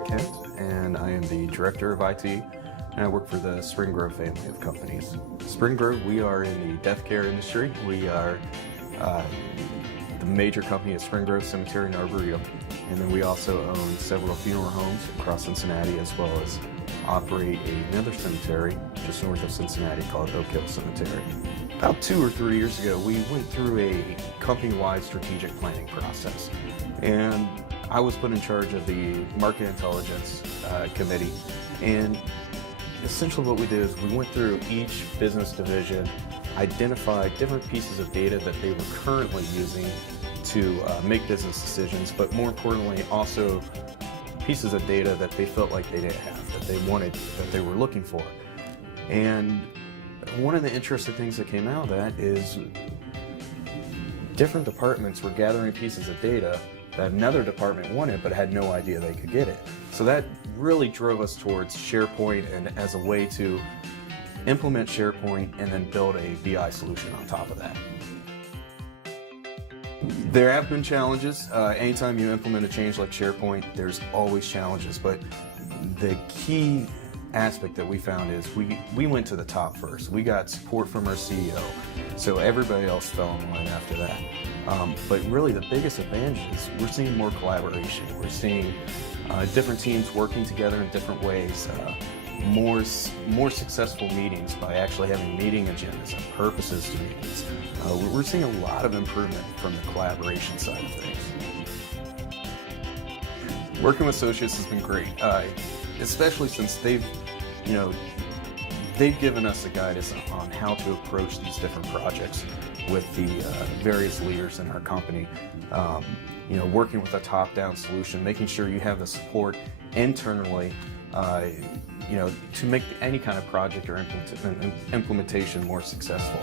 Greg Kent, and I am the Director of IT, and I work for the Spring Grove family of companies. Spring Grove, we are in the death care industry. We are the major company at Spring Grove Cemetery in Arboretum, and then we also own several funeral homes across Cincinnati, as well as operate another cemetery just north of Cincinnati called Oak Hill Cemetery. About 2 or 3 years ago, we went through a company-wide strategic planning process, and I was put in charge of the market intelligence committee. And essentially what we did is we went through each business division, identified different pieces of data that they were currently using to make business decisions, but more importantly also pieces of data that they felt like they didn't have, that they wanted, that they were looking for. And one of the interesting things that came out of that is different departments were gathering pieces of data that another department wanted but had no idea they could get it. So that really drove us towards SharePoint and as a way to implement SharePoint and then build a BI solution on top of that. There have been challenges. Anytime you implement a change like SharePoint, there's always challenges, but the key aspect that we found is we went to the top first. We got support from our CEO, so everybody else fell in line after that. But really the biggest advantage is we're seeing more collaboration. We're seeing different teams working together in different ways, more successful meetings by actually having meeting agendas and purposes to meetings. We're seeing a lot of improvement from the collaboration side of things. Working with associates has been great, especially since they've given us the guidance on how to approach these different projects with the various leaders in our company. Working with a top-down solution, making sure you have the support internally, to make any kind of project or implementation more successful.